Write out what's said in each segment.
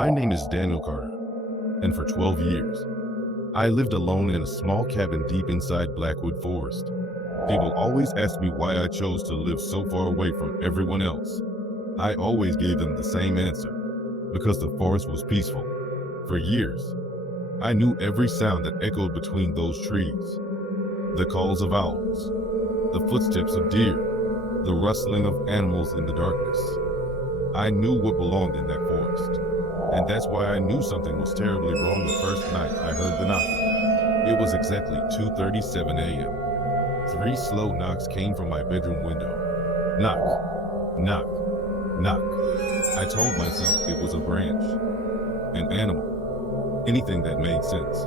My name is Daniel Carter, and for 12 years, I lived alone in a small cabin deep inside Blackwood Forest. People always ask me why I chose to live so far away from everyone else. I always gave them the same answer: because the forest was peaceful. For years, I knew every sound that echoed between those trees: the calls of owls, the footsteps of deer, the rustling of animals in the darkness. I knew what belonged in that forest, and that's why I knew something was terribly wrong the first night I heard the knocking. It was exactly 2:37 a.m. Three slow knocks came from my bedroom window. Knock, knock, knock. I told myself it was a branch, an animal, anything that made sense.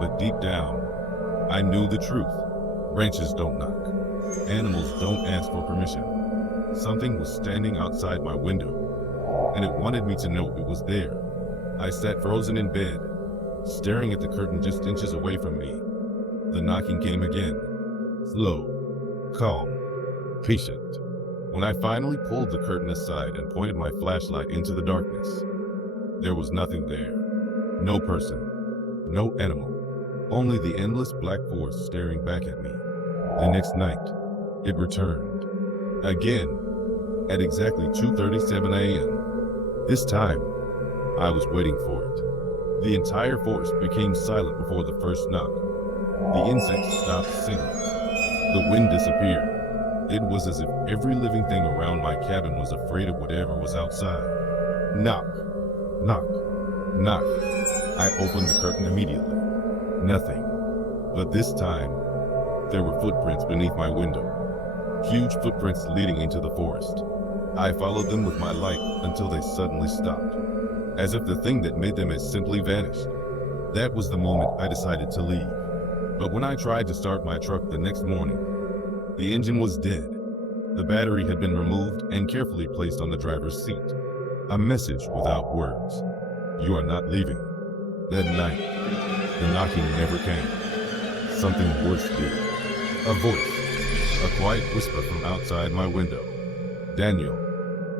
But deep down, I knew the truth. Branches don't knock. Animals don't ask for permission. Something was standing outside my window, and it wanted me to know it was there. I sat frozen in bed, staring at the curtain just inches away from me. The knocking came again. Slow, calm, patient. When I finally pulled the curtain aside and pointed my flashlight into the darkness, there was nothing there. No person, no animal, only the endless black forest staring back at me. The next night, it returned. Again, at exactly 2:37 a.m. This time, I was waiting for it. The entire forest became silent before the first knock. The insects stopped singing. The wind disappeared. It was as if every living thing around my cabin was afraid of whatever was outside. Knock, knock, knock. I opened the curtain immediately. Nothing. But this time, there were footprints beneath my window. Huge footprints leading into the forest. I followed them with my light until they suddenly stopped, as if the thing that made them had simply vanished. That was the moment I decided to leave. But when I tried to start my truck the next morning, the engine was dead. The battery had been removed and carefully placed on the driver's seat. A message without words: you are not leaving. That night, the knocking never came. Something worse did. A voice, a quiet whisper from outside my window. Daniel.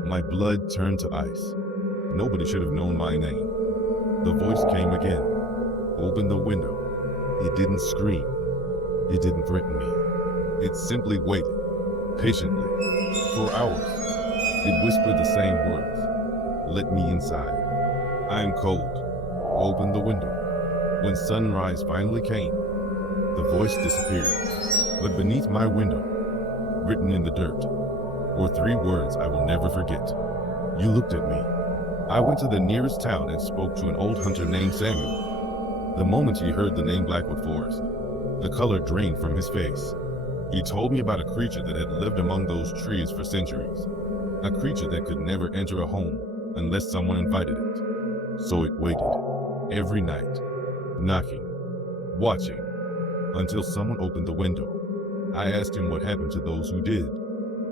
My blood turned to ice. Nobody should have known my name. The voice came again. Open the window. It didn't scream. It didn't threaten me. It simply waited, patiently, for hours. It whispered the same words: let me inside. I'm cold. Open the window. When sunrise finally came, the voice disappeared. But beneath my window, written in the dirt, were three words I will never forget. You looked at me. I went to the nearest town and spoke to an old hunter named Samuel. The moment he heard the name Blackwood Forest, the color drained from his face. He told me about a creature that had lived among those trees for centuries. A creature that could never enter a home unless someone invited it. So it waited, every night, knocking, watching, until someone opened the window. I asked him what happened to those who did.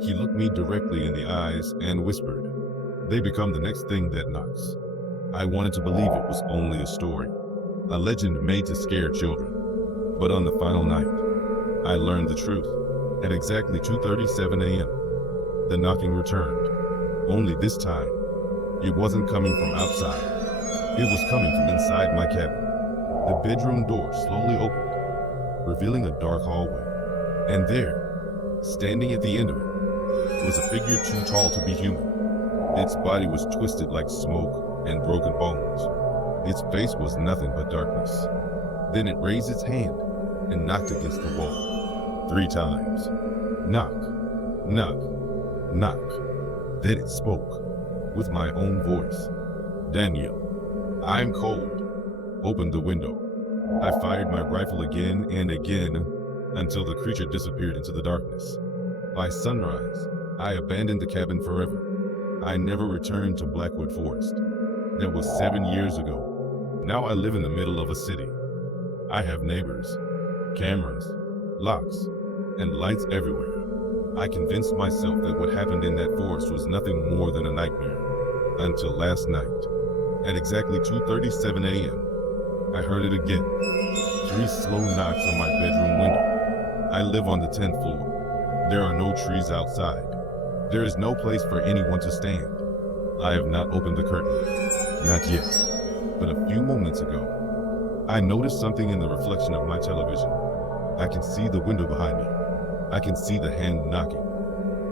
He looked me directly in the eyes and whispered, they become the next thing that knocks. I wanted to believe it was only a story, a legend made to scare children. But on the final night, I learned the truth. At exactly 2:37 a.m., the knocking returned. Only this time, it wasn't coming from outside. It was coming from inside my cabin. The bedroom door slowly opened, revealing a dark hallway. And there, standing at the end of it, was a figure too tall to be human. Its body was twisted like smoke and broken bones. Its face was nothing but darkness. Then it raised its hand and knocked against the wall 3 times. Knock, knock, knock. Then it spoke with my own voice. Daniel, I'm cold. Open the window. I fired my rifle again and again until the creature disappeared into the darkness. By sunrise, I abandoned the cabin forever. I never returned to Blackwood Forest. That was 7 years ago. Now I live in the middle of a city. I have neighbors, cameras, locks, and lights everywhere. I convinced myself that what happened in that forest was nothing more than a nightmare. Until last night, at exactly 2:37 a.m., I heard it again. 3 slow knocks on my bedroom window. I live on the 10th floor. There are no trees outside. There is no place for anyone to stand. I have not opened the curtain, Not yet. But a few moments ago, I noticed something in the reflection of my television. I can see the window behind me. I can see the hand knocking.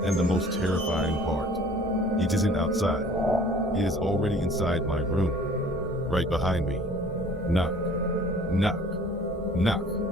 And the most terrifying part, it isn't outside. It is already inside my room, right behind me. Knock, knock, knock.